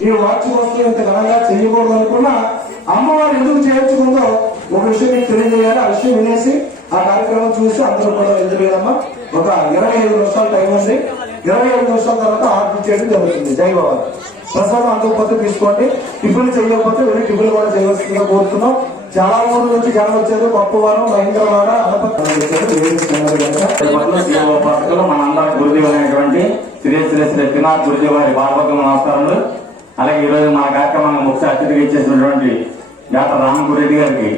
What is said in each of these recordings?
ఈ వార్షికోత్సవం ఇంత ఘనంగా చేయకూడదు అనుకున్నా అమ్మవారు ఎందుకు చేయించుకుందో ఒక విషయం మీకు తెలియజేయాలి ఆ విషయం వినేసి ఆ కార్యక్రమం చూసి అందరూ కూడా లేదమ్మా ఒక ఇరవై ఐదు నిమిషాలు టైం ఉంది ఇరవై ఐదు నిమిషాల తర్వాత ఆర్డర్ చేయడం జరుగుతుంది జై బాబా ప్రసాదం అందకపోతే తీసుకోండి టిఫిన్ చేయకపోతే వెళ్ళి టిఫిన్ కూడా చేయవలసిందిగా కోరుతున్నాం చాలా ఊర్ల నుంచి జనం వచ్చారు గొప్పవారం భయంకరవాడ అనపతి వచ్చారు వేదిక ఉన్నారు కనుక మనందరం గురుదేవ్ శ్రీ శ్రీ శ్రీ త్రినాథ్ గురుదేవారి నమస్కారాలు అలాగే ఈరోజు మన కార్యక్రమాన్ని ముఖ్య అతిథిగా ఇచ్చేసినటువంటి డాక్టర్ రామకురెడ్డి గారికి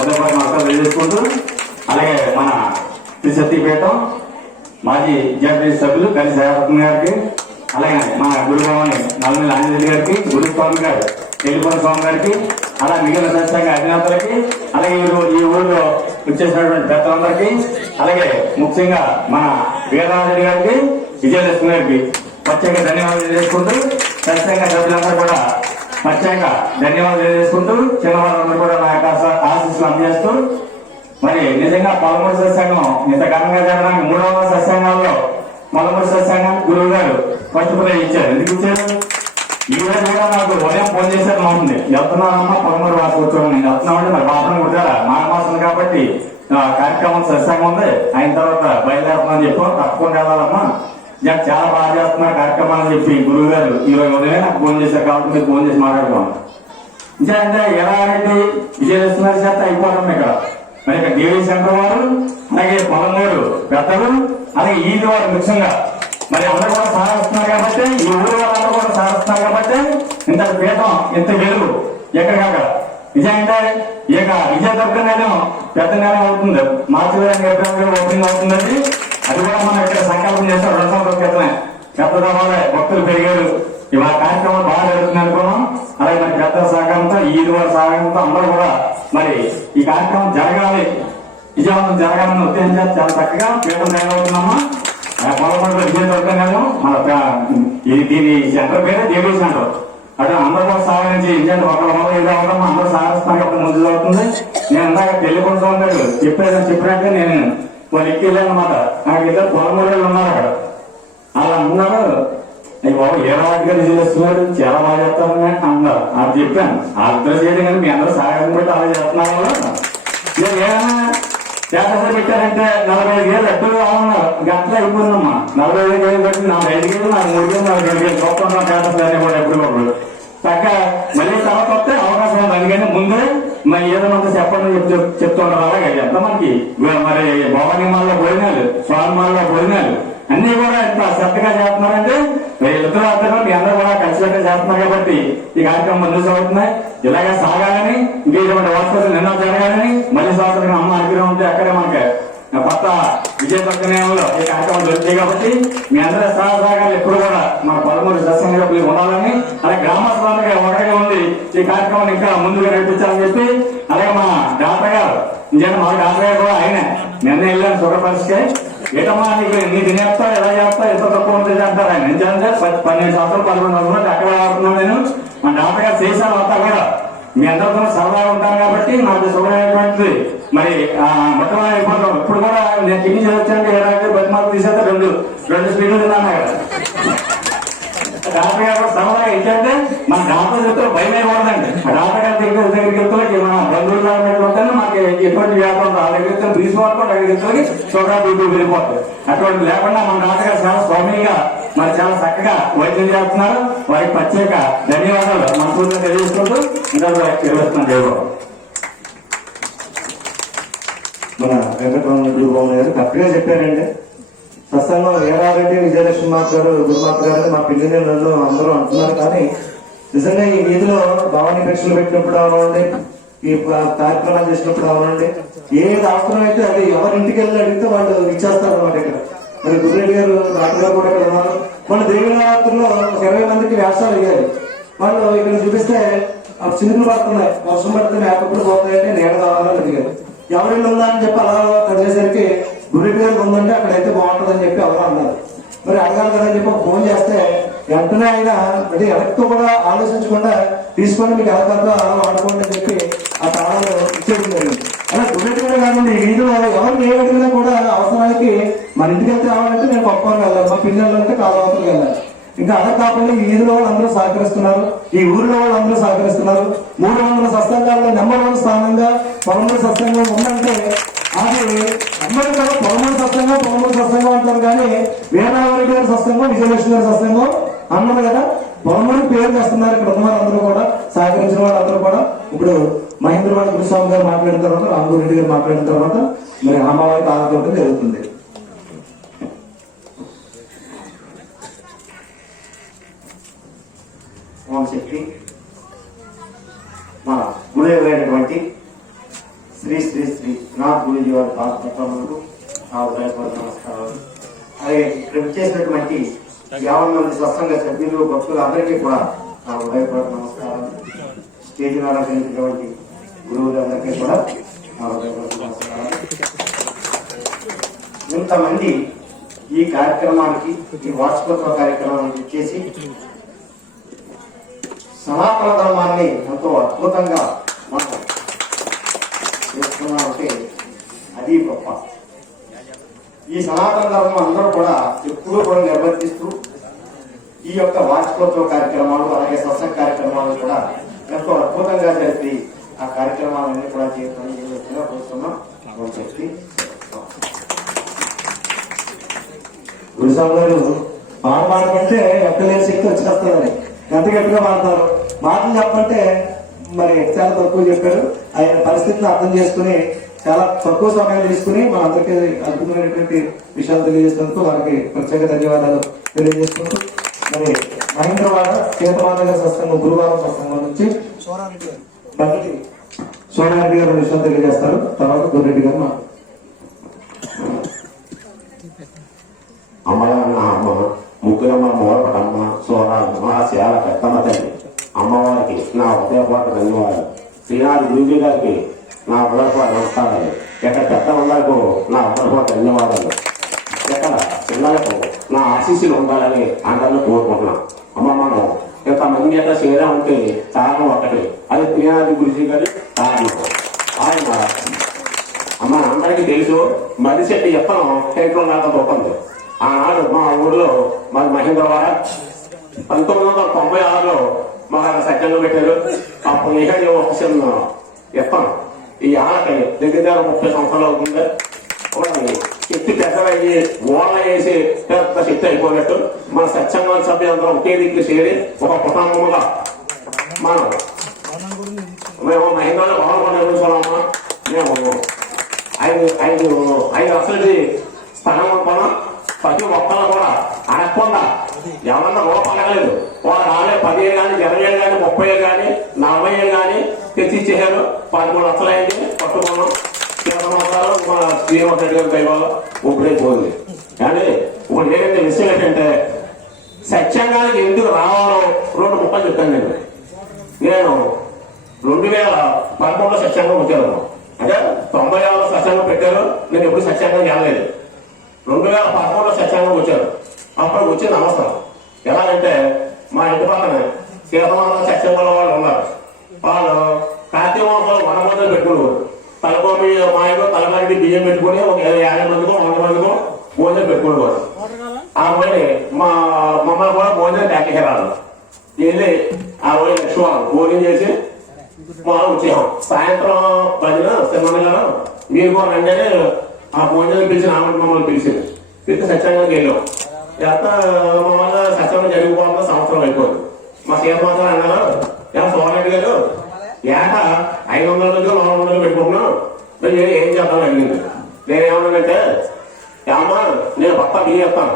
ఉదయపూర్వక నమస్కారం తెలియజేసుకుంటూ అలాగే మన శ్రీ సత్యపీఠం మాజీ జడ్పీ సభ్యులు కలి సేవరత్న గారికి అలాగే మన గురుభవని నల్లమిల్లి ఆంజనేయులు గారికి గురుస్వామి గారు తెలుగుని స్వామి గారికి అలా మిగిలిన సత్సంగ అధినేతలకి అలాగే ఈ ఈ ఊళ్ళో వచ్చేసినటువంటి పెద్దలందరికీ అలాగే ముఖ్యంగా మన వీరరాజు గారికి విజయలక్ష్మి గారికి ప్రత్యేక ధన్యవాదాలు తెలియజేసుకుంటూ ఖచ్చితంగా సభ్యులందరూ కూడా ప్రత్యేక ధన్యవాదాలు తెలియజేసుకుంటూ చిన్నవాళ్ళందరూ కూడా నా యొక్క ఆశీస్సులు అందజేస్తూ మరి నిజంగా పదమూడు సత్సంగం ఇంత ఘనంగా జరగడానికి మూడవ సత్సంగాల్లో పదమూడు సత్సంగం గురువు గారు ఫస్ట్ ప్రైజ్ ఇచ్చారు. ఎందుకు ఇచ్చారు? ఈ రోజు కూడా నాకు ఉదయం ఫోన్ చేశారు బాగుంది వెళ్తున్నానమ్మా పదమూడు వాసు వచ్చాను నేను వెళ్తున్నామంటే మరి బాబుని కొట్టారా? మాఘమాసం కాబట్టి కార్యక్రమం సత్సంగం ఉంది. అయిన తర్వాత బయలుదేరుతున్నాను చెప్పాం తప్పకుండా వెళ్ళాలమ్మా. నాకు చాలా బాగా చేస్తున్నారు కార్యక్రమాలు అని చెప్పి గురువు గారు ఈ రోజు ఉదయం నాకు ఫోన్ చేశారు కాబట్టి మీరు ఫోన్ చేసి మాట్లాడుకోవాలి ఇంకా అంటే ఎలా అంటే విజయలక్ష్మి చేత అయిపోవడం ఇక్కడ. మరి ఇక్కడ దేవి శంకర్ వారు అలాగే పొలంగూరు పెద్దలు అలాగే ఈది వారు ముఖ్యంగా. మరి అందరూ కూడా సహకరిస్తున్నారు కాబట్టి ఈ ఊరు వాళ్ళందరూ కూడా సహకరిస్తున్నారు కాబట్టి ఇంత పీఠం ఇంత వెలుగు ఎక్కడికక్కడ నిజంగా ఇక విజయదుర్గ నెల పెద్ద నెల అవుతుంది. మార్చి ఏప్రిల్ ఓపెనింగ్ అవుతుందండి. అది కూడా మనం ఇక్కడ సంకల్పం చేస్తాం రెండు సంవత్సరాల క్రితమే. పెద్ద దవాలే భక్తులు పెరిగారు. ఇవాళ కార్యక్రమం బాగా జరుగుతుంది అనుకున్నాం అలాగే మరి పెద్ద సహకారంతో ఈది వారి సహకారంతో అందరూ కూడా మరి ఈ కార్యక్రమం జరగాలి. విజయవంతం జరగాలని ఉద్దేశించారు చాలా చక్కగా పేపర్ తయారవుతున్నామా. పొలపడ విజయ దొరకనేమో మన దీని సెంటర్ పేరే దేవీ సెంటర్. అదే అందరూ కూడా సహకరించి ఇంజన్ ఒకళ్ళ వల్ల ఏదో అవడం అందరూ సహకరిస్తాను ఒక ముందు అవుతుంది నేను ఇందాక పెళ్ళి కొడుతూ ఉన్నారు చెప్పేది చెప్పినట్టే నేను. వాళ్ళు ఎక్కి వెళ్ళానమాట నాకు ఇద్దరు పొలమూరేళ్ళు ఉన్నారు అక్కడ. అలా అన్నారు. అయ్యి బాబు ఏ రాజు గారు చేస్తున్నారు? చాలా బాగా చేస్తారని అన్నారు. అది చెప్పాను. అర్థం చేయడం కానీ మీ అందరూ సహాయం పెట్టి అలా చేస్తున్నారు నేను ఇక ఏమైనా చేతలు పెట్టారంటే నలభై ఐదు వేలు ఎప్పుడు కావాలన్నారు గట్ల అయిపోయిందమ్మా. నలభై ఐదు వేలు పెట్టి నలభై ఐదు వేలు నాకు మూడు వేలు నాకు రెండు వేలు. గొప్ప చేతలు అనేవాడు ఎప్పుడు ఒకరు చక్క. మళ్ళీ తర్వాత వస్తే అవకాశం ఉంది. అందుకని ముందు మరి ఏదైనా చెప్పండి అని చెప్తూ చెప్తూ ఉంటారు అలాగే ఎంత మనకి? మరి భవానీ మాల్లో భోజనాలు స్వామి మాల్లో భోజనాలు అన్ని కూడా ఎంత శ్రద్ధగా చేస్తున్నారంటే మరి ఇద్దరు అర్థం మీ అందరూ కూడా ఖచ్చితంగా చేస్తున్నారు కాబట్టి ఈ కార్యక్రమం ముందు సాగుతున్నాయి. ఇలాగే సాగాలని ఇంకేటువంటి వర్షాలు నిన్న జరగాలని మళ్ళీ సంవత్సరం అమ్మ అనుగ్రహం ఉంటే అక్కడే మనకి కొత్త విజయ పక్కనేలో ఈ కార్యక్రమం జరుగుతాయి కాబట్టి మీ అందరి సహసాగాలు ఎప్పుడు కూడా మన పదమూడు సత్సంగా ఉండాలని అలాగే గ్రామస్తులందరికీ ఒకటిగా ఉంది ఈ కార్యక్రమాన్ని ఇంకా ముందుగా నడిపించాలని చెప్పి అలాగే మా డాక్టర్ గారు నిజంగా మా డాక్టర్ గారు కూడా ఆయన. నిన్న వెళ్ళాను షుగర్ ఏటమ్మా నీకు నీ తినేస్తా ఎలా చేస్తా ఎంత తక్కువ ఉంటుంది అంటారు ఆయన నిజంగా పన్నెండు సంవత్సరాలు పదకొండు సంవత్సరాలు అక్కడ ఆడుతున్నాను నేను. మా డాక్టర్ గారు చేశాను అంతా కూడా. మీ అందరూ కూడా సరదాగా ఉంటారు కాబట్టి నాకు సుఖమైనటువంటిది మరి ఆ, మొట్టమొదటి అయిపోతాం ఇప్పుడు కూడా నేను కింది చదువుతానంటే ఏడాది రాజు పది మార్కులు తీసేస్తే రెండు రెండు స్పీడ్లు తిన్నాను కదా డాక్టర్ గారు సరదాగా ఏంటంటే మన డాక్టర్ చెప్తే భయం అయిపోతుందండి డాక్టర్ గారి దగ్గర దగ్గరికి వెళ్తే మన బంధువులు ఉన్నట్లుంటే మాకు ఎటువంటి వ్యాపారం ఆ దగ్గర తీసుకోవాలి దగ్గర వెళ్తే షుగర్ వెళ్ళిపోతుంది. అటువంటి లేకుండా మన డాక్టర్ గారు చాలా స్వామిగా మరి చాలా చక్కగా వైద్యం చేస్తున్నారు. వారికి ప్రత్యేక ధన్యవాదాలు. మనస్ఫూర్తిగా తెలియజేసుకుంటూ ఇంకా నిర్వహిస్తున్నాం దేవుడు మన వెంకటరమణ గురుబాబు గారు కరెక్ట్గా చెప్పారండి. ప్రస్తుతంలో వీరారెడ్డి విజయలక్ష్మి మాత గారు గురుమాత గారు మా పిల్లలు నన్ను అందరూ అంటున్నారు. కానీ నిజంగా ఈ వీధిలో భవానీ పరీక్షలు పెట్టినప్పుడు అవనండి ఈ కార్యక్రమాలు చేసినప్పుడు అవనండి. ఏది అవసరం అయితే అది ఎవరి ఇంటికి వెళ్ళి అడిగితే వాళ్ళు ఇచ్చేస్తారు అన్నమాట ఇక్కడ. మరి గురురెడ్డి గారు డాక్టర్ గారు కూడా ఇక్కడ ఉన్నారు. మన దేవి ఒక ఇరవై మందికి వ్యాసాలు అయ్యారు వాళ్ళు ఇక్కడ చూపిస్తే ఆ చినుకులు పడుతున్నాయి. వర్షం పడితే మేకప్పుడు పోతాయంటే నీడ కావాలని అడిగారు. ఎవరిల్లు ఉందా అని చెప్పి అలా కలిగేసరికి గురురెడ్డి గారికి ఉందంటే అక్కడైతే బాగుంటుందని చెప్పి ఎవరు అన్నారు. మరి అడగాలి కదా అని చెప్పి ఫోన్ చేస్తే వెంటనే ఆయన అంటే వెనక్తో కూడా ఆలోచించకుండా తీసుకొని మీకు ఎలా కదా అలా వాడుకోండి అని చెప్పి ఆ తాళాలు ఇచ్చేది జరిగింది. అలా గురురెడ్డి గారు కానీ ఈ వీధిలో ఎవరు ఏ విధంగా కూడా అవసరానికి మన ఇంటికి వెళ్తే రావాలంటే నేను పప్పుకొని వెళ్ళాలి మా పిల్లలు అంటే కాలవతలకు వెళ్ళాలి. ఇంకా అలా కాకుండా ఈ వీధిలో వాళ్ళందరూ సహకరిస్తున్నారు. ఈ ఊరిలో వాళ్ళందరూ సహకరిస్తున్నారు. మూడు వందల సత్సంగాల్లో నెంబర్ వన్ స్థానంగా పొలమూరు సత్సంగం ఉందంటే అది అందరూ కూడా పొలమూరు సత్సంగం పొలమూరు సత్సంగం అంటారు కానీ వీరనారెడ్డి గారి సత్సంగం విజయలక్ష్మి గారి సత్సంగం అన్నారు కదా. పొలమూరు పేరు చేస్తున్నారు ఇక్కడ ఉన్న వాళ్ళందరూ కూడా సహకరించిన వాళ్ళందరూ కూడా. ఇప్పుడు మహేంద్రవాడ గురుస్వామి గారు మాట్లాడిన తర్వాత రామూర్ రెడ్డి గారు మాట్లాడిన తర్వాత మరి అమ్మవారికి ఆదుకోవడం జరుగుతుంది. ఓం శక్తి మన గురువులైనటువంటి శ్రీ శ్రీ శ్రీ నాథ్ గురుజీ వారి పాత్రములకు నా ఉదయపూర్వక నమస్కారాలు. అలాగే ఇక్కడ చేసినటువంటి యావన్ మంది సత్సంగ సభ్యులు భక్తులు అందరికీ కూడా నా ఉదయపూర్వక నమస్కారాలు. స్టేజ్ ద్వారా కలిగినటువంటి గురువులందరికీ కూడా నా ఉదయపూర్వక నమస్కారాలు. ఇంతమంది ఈ కార్యక్రమానికి ఈ వార్షికోత్సవ కార్యక్రమానికి ఇచ్చేసి సనాతన ధర్మాన్ని ఎంతో అద్భుతంగా మనం చేస్తున్నామంటే అది గొప్ప. ఈ సనాతన ధర్మం అందరూ కూడా ఎప్పుడూ కూడా నిర్వర్తిస్తూ ఈ యొక్క వార్షికోత్సవ కార్యక్రమాలు అలాగే సత్సంగ కార్యక్రమాలు కూడా ఎంతో అద్భుతంగా జరిపి ఆ కార్యక్రమాలన్నీ కూడా చేయడం కోరుతున్నాం చెప్పి శక్తి గారు బాగా పాడుకుంటే ఎక్కలేని శక్తి వచ్చేస్తుందని. ఎంత గట్టిగా మాట్లాడతారు. మాటలు చెప్పంటే మరి చాలా తక్కువ చెప్పారు. ఆయన పరిస్థితిని అర్థం చేసుకుని చాలా తక్కువ సమయం తీసుకుని మన అందరికీ అద్భుతమైనటువంటి విషయాలు తెలియజేసినందుకు వారికి ప్రత్యేక ధన్యవాదాలు తెలియజేసుకుంటూ మరి మహేంద్రవాడ సీతమాత సత్సంగం గురువారం సత్సంగం నుంచి బండి సోనారెడ్డి గారు విషయాలు తెలియజేస్తారు. తర్వాత గురెడ్డి గారు మాట్లాడతారు. అమ్మాయి అమ్మ ముగ్గురమ్మ మూలపటమ్మ శివాల పెద్దమ్మ తల్లి అమ్మవారికి నా హృదయపాటు ధన్యవాదాలు. శ్రీనాథ్ గురుజీ గారికి నా హృదయపాటు నమస్కారాలు. ఇక్కడ పెద్దలందరికీ నా హృదయపాటు ధన్యవాదాలు. ఇక్కడ పిల్లలకు నా ఆశీస్సులు ఉండాలని అందరినీ కోరుకుంటున్నాను అమ్మ మనం ఇంతమంది చేరా ఉంటే కారణం ఒకటి. అది శ్రీనాథ్ గురుజీ గారి కారణం. ఆయన అమ్మ అందరికీ తెలుసు మరిశెట్టి ఎత్తనం టెంట్లో నాకు గొప్పంది ఆనాడు మా ఊళ్ళో మా మహేంద్రవాడ పంతొమ్మిది వందల తొంభై ఆరులో మా సత్యంగా పెట్టారు. అప్పుడు ఇక ఒక చిన్న ఈ ఆనకాయ దగ్గర దగ్గర ముప్పై సంవత్సరాలు అవుతుంది. ఎత్తి చెట్టు పెద్దవయ్యి ఓళ్ళ వేసి పెద్ద శక్తి అయిపోయినట్టు మన సత్యంగా సభ్యులందరం ఒకే దిక్కు చేరి ఒక కుటుంబంగా మనం మేము మహేంద్రలో బాగుపడి చూసామమ్మా మేము ఐదు ఐదు ఐదు అసలు స్థానం అనుకున్నాం ప్రతి ఒక్కరు కూడా అడగకుండా ఎవరన్నా రూపాయలు అడగలేదు. వాళ్ళు రాలే పదిహేను కానీ ఇరవై ఏళ్ళు కానీ ముప్పై ఏళ్ళు కానీ నలభై ఏళ్ళు కానీ తెచ్చి ఇచ్చేసారు పదమూడు లక్షలు అయింది. పట్టుకున్నాం. సంవత్సరాలు మా శ్రీనివాస రెడ్డి గారి దైవాలు ఇప్పుడే పోయింది. కానీ ఇప్పుడు ఏంటంటే విషయం ఏంటంటే సత్యంగానికి ఎందుకు రావాలో రెండు ముప్పై చెప్తాను నేను. నేను రెండు వేల పదకొండులో సత్యంగా వచ్చాను అంటే తొంభై ఆరులో సత్యంగా పెట్టారు. నేను ఎప్పుడు సత్యంగా వెళ్ళలేదు రెండు వేల పదకొండులో సత్యంగా వచ్చారు అప్పుడు వచ్చింది అవసరం ఎలాగంటే మా ఇంటి పక్కన సీతమాల సత్యంగా వాళ్ళు ఉన్నారు. వాళ్ళు కార్తీక మాసంలో వన మొదలు పెట్టుకునేవారు తలకోమి మా ఇంట్లో తలకాడి బియ్యం పెట్టుకుని ఒక యాభై మందికో వంద మందికో భోజనం పెట్టుకునేవారు ఆ పోయి మా మమ్మల్ని కూడా భోజనం ప్యాకేజరాలు వెళ్ళి ఆ పోయి లక్ష్మ భోజనం చేసి మనం వచ్చేసాం సాయంత్రం భజన సినిమా మీరు కూడా రండి ఆ భోజనం పిలిచి ఆమె మమ్మల్ని పిలిచింది పిలిచి సత్యంగా వెళ్ళాం. ఎంత మమ్మల్ని సత్యంగా జరిగిపోవడం సంవత్సరం అయిపోతుంది మాకు ఏమాత్రం మాత్రం అన్నారు ఎలా సోమరెడ్డి గారు? ఏటా ఐదు వందల రోజులు నాలుగు వందలు పెట్టుకుంటున్నాం మరి నేను ఏం చేద్దాం అడిగింది. నేనేమన్నానంటే ఏమన్నా నేను భర్త బియ్యం చెప్తాను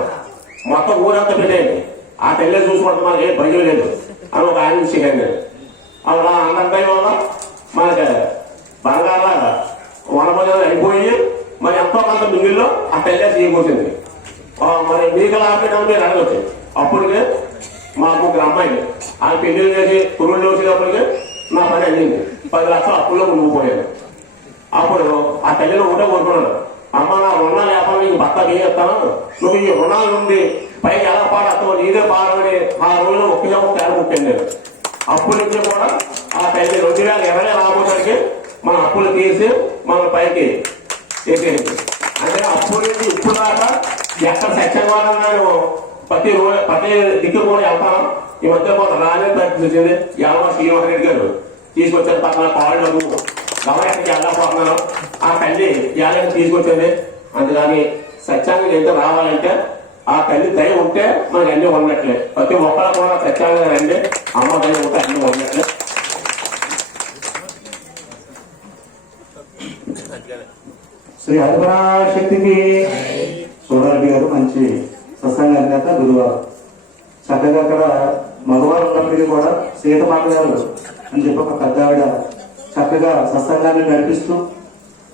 మొత్తం ఊరంతా పెట్టేయండి. ఆ తెల్లే చూసుకుంటే మనకి ఏం భయం లేదు. అని ఒక ఆయన చేయండి అలా అందరి వల్ల మనకి బంగాళ వనభోజనం అయిపోయి మరి ఎంతో కొంత మిగిలిలో ఆ తెల్లే చేయకూసింది మరి మీకలా ఆపేటప్పుడు నేను అడగచ్చు అప్పటికే మా ముగ్గురు అమ్మాయిలు. ఆ పెళ్ళి చేసి పురుళ్ళు వచ్చేటప్పటికే నా పని అయ్యింది. పది లక్షలు అప్పుల్లో ముందుకుపోయాను అప్పుడు ఆ తల్లిలో ఒకటే కోరుకున్నాను అమ్మ నా రుణాలు వ్యాపారం నీకు భర్త చేస్తాను నువ్వు ఈ రుణాల నుండి పైకి ఎలా పాడతావు నీదే పాడమని ఆ రోజులో ఒకే ఒక తేడా నేను అప్పుల నుంచి కూడా ఆ తల్లి రెండు వేల ఇరవై రాబోతానికి మన అప్పులు తీసి మన పైకి చేసేది అంటే అప్పుడు నుంచి ఇప్పుడు దాకా ఎక్కడ సత్యంగా నేను ప్రతి రోజు ప్రతి దిక్కు కూడా వెళ్తాను. ఈ మధ్య కొంత రానే ప్రయత్నించింది యాదవ శ్రీనివాస రెడ్డి గారు. తీసుకొచ్చారు పక్కన కాళ్ళు గమనానికి వెళ్ళకపోతున్నాను. ఆ తల్లి యాదవ్ తీసుకొచ్చింది. అందుకని సత్యాంగం ఎంత రావాలంటే ఆ తల్లి దయ ఉంటే మనకి అన్ని ఉన్నట్లే ప్రతి ఒక్కరు కూడా సత్యాంగం రండి. అమ్మ దయ ఉంటే అన్ని ఉన్నట్లే శ్రీ హరిపరాశక్తికి సోదరుడి గారు మంచి సత్సంగ నేత గురువారు. చక్కగా అక్కడ మగవారు ఉన్నప్పటికీ కూడా సీత మాట్లాడారు అని చెప్పి ఒక పెద్ద ఆవిడ చక్కగా సత్సంగాన్ని నడిపిస్తూ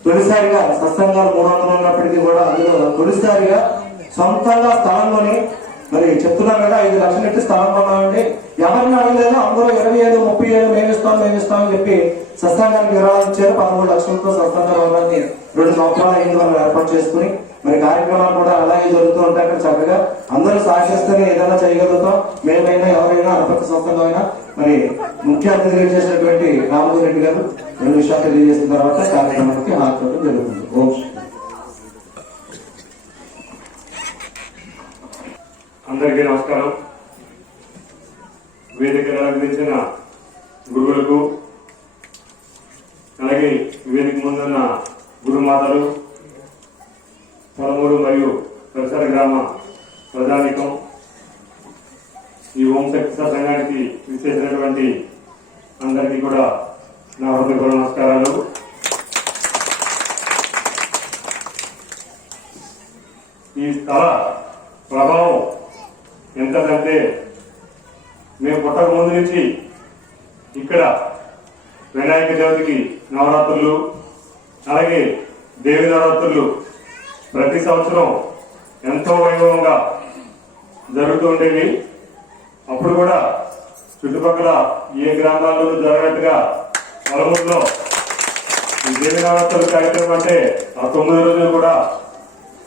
తొలిసారిగా సత్సంగాలు మూడు వందలు ఉన్నప్పటికీ కూడా అందులో తొలిసారిగా సొంతంగా స్థలంలోని మరి చెప్తున్నారు కదా ఐదు లక్షలు ఇట్టి స్థలం కొన్నామండి ఎవరిని అడగలేదు? అందరూ ఇరవై ఐదు ముప్పై ఏడు మేము ఇస్తాం మేము ఇస్తాం అని చెప్పి సత్సంగానికి విరాళం ఇచ్చారు పదమూడు లక్షలతో సత్సంగ భవనాన్ని రెండు సంవత్సరాలు అయింది వాళ్ళు ఏర్పాటు చేసుకుని మరి కార్యక్రమాలు కూడా అలాగే జరుగుతూ ఉంటాయి అక్కడ చక్కగా. అందరూ సాక్షిస్తేనే ఏదైనా చేయగలుగుతాం. మేమైనా ఎవరైనా అనుపతి సొంతంగా అయినా మరి ముఖ్య అతిథిగా చేసినటువంటి రామోజీ రెడ్డి గారు రెండు విషయాలు తెలియజేసిన తర్వాత కార్యక్రమానికి హాజరు జరుగుతుంది. ఓం అందరికీ నమస్కారం. వేదిక అలంకరించిన గురువులకు అలాగే వేదిక ముందున్న గురుమాతలు పొలమూరు మరియు పరిసర గ్రామ ప్రజానికం ఈ ఓంశక్తి శక్తి సత్సంగానికి విచ్చేసినటువంటి అందరికీ కూడా నా హృదయపూర్వక నమస్కారాలు. ఈ స్థల ప్రభావం ఎంతదంటే మేము పుట్టక ముందు నుంచి ఇక్కడ వినాయక నవరాత్రులు అలాగే దేవి నవరాత్రులు ప్రతి సంవత్సరం ఎంతో వైభవంగా జరుగుతూ ఉండేవి. అప్పుడు కూడా చుట్టుపక్కల ఏ గ్రామాల్లో జరగనట్టుగా పొలమూరులో ఈ దేవి నవరాత్రుల కార్యక్రమం అంటే ఆ తొమ్మిది రోజులు కూడా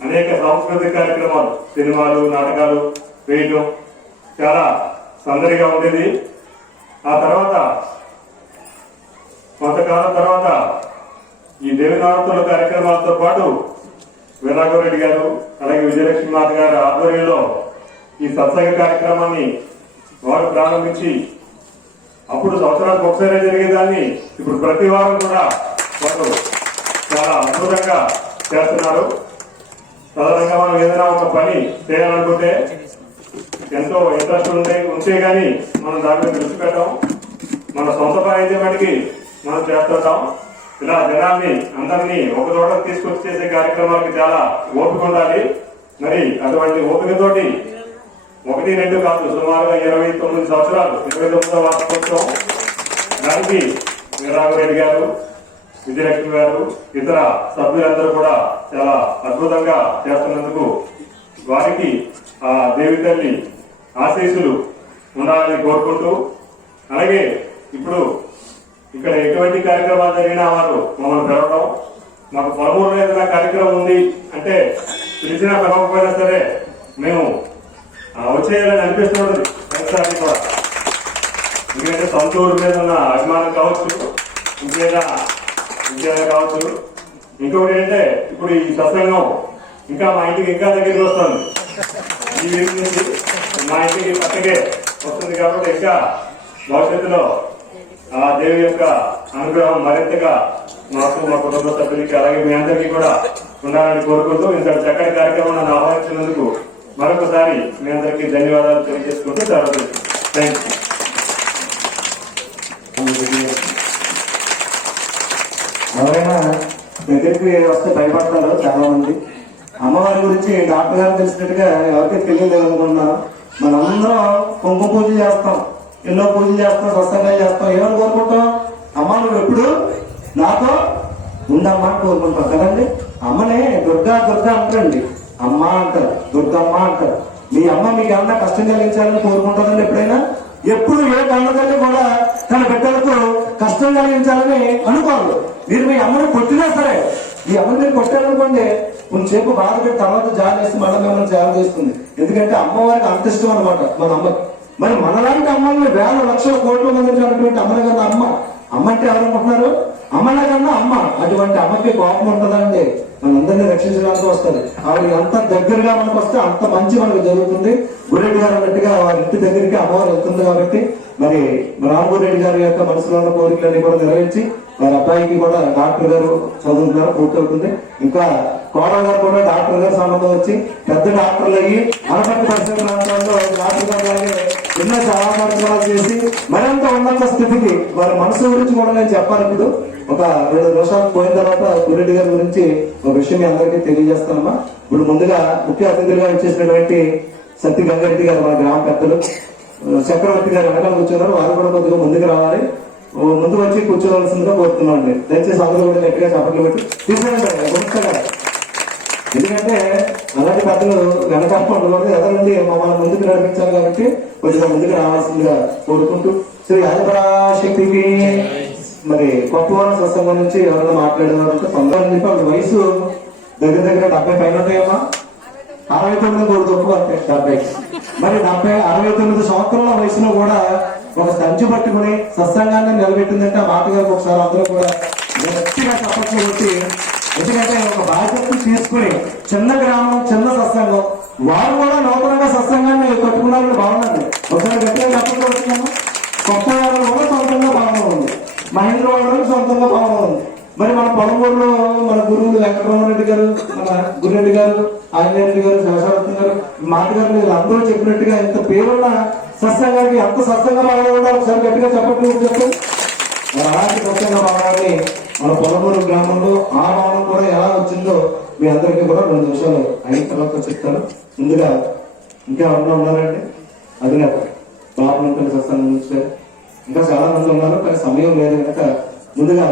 అనేక సాంస్కృతిక కార్యక్రమాలు సినిమాలు నాటకాలు వేయటం చాలా సందడిగా ఉండేది. ఆ తర్వాత కొంతకాలం తర్వాత ఈ దేవి కార్యక్రమాలతో పాటు వీరాఘవరెడ్డి గారు అలాగే విజయలక్ష్మి గారి ఆధ్వర్యంలో ఈ సత్సంగ కార్యక్రమాన్ని వారు ప్రారంభించి అప్పుడు సంవత్సరానికి ఒకసారి జరిగేదాన్ని ఇప్పుడు ప్రతి వారం కూడా వారు చాలా అద్భుతంగా చేస్తున్నారు. సాధారణంగా మనం ఏదైనా ఒక పని చేయాలనుకుంటే ఎంతో ఇంట్రెస్ట్ ఉంటే ఉంటే కానీ మనం దాని మీద దృష్టి పెట్టాం. మన సొంత పని అయితే మనకి మనం చేస్తుంటాం. ఇలా జనాన్ని అందరినీ ఒక చోట తీసుకొచ్చి చేసే కార్యక్రమాలకి చాలా ఓపిక ఉండాలి. మరి అటువంటి ఓపికతోటి ఒకటి రెండు కాదు సుమారుగా ఇరవై తొమ్మిది సంవత్సరాలు ఇరవై తొమ్మిదవ వార్షికోత్సవం దానికి వీరరాఘవరెడ్డి గారు విజయలక్ష్మి గారు ఇతర సభ్యులందరూ కూడా చాలా అద్భుతంగా చేస్తున్నందుకు వారికి ఆ దేవి తల్లి ఆశీస్సులు ఉండాలని కోరుకుంటూ అలాగే ఇప్పుడు ఇక్కడ ఎటువంటి కార్యక్రమాలు జరిగినా వారు మమ్మల్ని పిలవడం మాకు పొలమూరులో ఏదైనా కార్యక్రమం ఉంది అంటే పిలిచినా పిలవకపోయినా సరే మేము వచ్చేయాలని అనిపిస్తున్నది ప్రతిసారి కూడా. ఎందుకంటే సొంత ఊరు మీద ఉన్న అభిమానం కావచ్చు ఇంకేదా ఇంకేదా కావచ్చు. ఇంకొకటి ఏంటంటే ఇప్పుడు ఈ సత్సంగం ఇంకా మా ఇంటికి ఇంకా దగ్గరికి వస్తుంది. ఈ వీధి నుంచి మా ఇంటికి పక్కకే వస్తుంది కాబట్టి ఇంకా భవిష్యత్తులో ఆ దేవి యొక్క అనుగ్రహం మరింతగా మాకు మా కుటుంబ సభ్యులకి అలాగే మీ అందరికీ కూడా ఉండాలని కోరుకుంటూ ఇంత చక్కటి కార్యక్రమం నన్ను ఆహ్వానించినందుకు మరొకసారి మీ అందరికీ ధన్యవాదాలు తెలియజేసుకుంటూ సెలవు థ్యాంక్ యూ ఎవరైనా దగ్గరికి వస్తే భయపడతారు చాలా మంది అమ్మవారి గురించి డాక్టర్ గారు తెలిసినట్టుగా ఎవరికీ తెలియలేదు అనుకుంటున్నారు మనందరం కుంకుమ పూజ చేస్తాం. ఎన్నో పూజలు చేస్తాం సత్సంగాలు చేస్తాం ఏమని కోరుకుంటాం అమ్మ నువ్వు ఎప్పుడు నాతో ఉందమ్మా అని కోరుకుంటాం కదండి? అమ్మనే దుర్గా దుర్గా అంటారండి. అమ్మ అంటారు దుర్గమ్మ అంటారు. మీ అమ్మ మీకు ఏమన్నా కష్టం కలిగించాలని కోరుకుంటుందండి ఎప్పుడైనా? ఎప్పుడు ఏ కన్నతల్లి కూడా తన బిడ్డలకు కష్టం కలిగించాలని అనుకోరు. మీరు మీ అమ్మని కొట్టినా సరే మీ అమ్మని మీరు కొట్టారనుకోండి కొంచెంసేపు బాధ పెట్టి తర్వాత జాలి చేసి మళ్ళీ మిమ్మల్ని జాలి చేస్తుంది. ఎందుకంటే అమ్మవారికి అంత ఇష్టం అనమాట మన అమ్మ. మరి మనలాంటి అమ్మల్ని వేల లక్షల కోట్ల మంది ఉన్నటువంటి అమ్మని అమ్మ? అమ్మ అంటే ఎవరు అనుకుంటున్నారు అమ్మల కన్నా అమ్మ. అటువంటి అమ్మకి కోపం ఉంటుందండి. మనందరినీ రక్షించడానికి వస్తుంది. ఆవిడ ఎంత దగ్గరగా మనకు వస్తే అంత మంచి మనకు జరుగుతుంది. గురెడ్డి గారు అన్నట్టుగా వారి ఇంటి దగ్గరికి అమ్మవారు వెళ్తుంది కాబట్టి మరి రామగురెడ్డి గారి యొక్క మనసులో ఉన్న కోరికలన్నీ కూడా నెరవేర్చి వారి అబ్బాయికి కూడా డాక్టర్ గారు చదువుతున్నారు పూర్తవుతుంది. ఇంకా కోడ గారు కూడా డాక్టర్ గారు సంబంధం వచ్చి పెద్ద డాక్టర్లు అయ్యి అనపట్టి పరిసర ప్రాంతాల్లో డాక్టర్ గారు ఎన్నో చాలా చేసి మరింత ఉన్నత స్థితికి వారి మనసు గురించి కూడా నేను చెప్పాలి ఒక రెండు నిమిషాలు పోయిన తర్వాత గురెడ్డి గారి గురించి ఒక విషయం మీ అందరికీ తెలియజేస్తానమ్మా. ఇప్పుడు ముందుగా ముఖ్య అతిథులుగా ఇచ్చేసినటువంటి సత్య గంగారెడ్డి గారు మన గ్రామ పెద్దలు. చక్రవర్తి గారు వెనకాల కూర్చున్నారు. వారు కూడా కొద్దిగా ముందుకు రావాలి. ముందు వచ్చి కూర్చోవలసిందిగా కోరుతున్నాం అండి. దయచేసి అందరూ కూడా గట్టిగా చప్పట్లు పెట్టి తీసుకురండి ఎందుకంటే అలాంటి పెద్దలు వెనకాల ఉండకూడదు ఎదరండి మమ్మల్ని ముందుకు నడిపించాలి కాబట్టి కొద్దిగా ముందుకు రావాల్సిందిగా కోరుకుంటూ శ్రీ ఆదిపరాశక్తికి మరి కొత్తవరం సత్సంగం నుంచి ఎవరైనా మాట్లాడేవారంటే పంతొమ్మిది చెప్పి ఆవిడ వయసు దగ్గర దగ్గర డెబ్బై పైన ఉంటాయమ్మా. అరవై తొమ్మిది కూడా తక్కువ అంతే డెబ్బై. మరి డెబ్బై అరవై తొమ్మిది సంవత్సరాల వయసులో కూడా ఒక సంచి పట్టుకుని సత్సంగాన్ని నిలబెట్టిందంటే ఆ మాటగారికి ఒకసారి అందరూ కూడా గట్టిగా చప్పట్లు కొట్టి ఎందుకంటే ఒక బాధ్యతను తీసుకుని చిన్న గ్రామం చిన్న సత్సంగం వారు కూడా నూతనంగా సత్సంగాన్ని కట్టుకున్నారని బాగుందండి ఒకసారి గట్టిగా కొట్టుకున్నాము కొత్త సొంతంగా భావన ఉంది. మహేంద్ర వాళ్ళు సొంతంగా భావన ఉంది. మరి మన పొలంగూరులో మన గురువులు వెంకటరామరెడ్డి గారు మన గురెడ్డి గారు ఆంజనేయుడు గారు శేషారత్న గారు మాటగారు వీళ్ళందరూ చెప్పినట్టుగా ఇంత పేరున్న సత్సంగానికి ఎంత సత్సంగా భావన ఒకసారి గట్టిగా చెప్పట్లు చెప్పు మన అలాంటి సత్సంగ భావనాన్ని మన పొలంగూరు గ్రామంలో ఆ భావన కూడా ఎలా వచ్చిందో మీ అందరికీ కూడా రెండు నిమిషాలు అయిన తర్వాత చెప్తాను. ముందుగా ఇంకా ఎవరన్నా ఉన్నారండి? అధినేత. బాబు సత్సంగం నుంచి ఇంకా చాలా మంది ఉన్నారు కానీ సమయం లేదు కనుక ముందుగా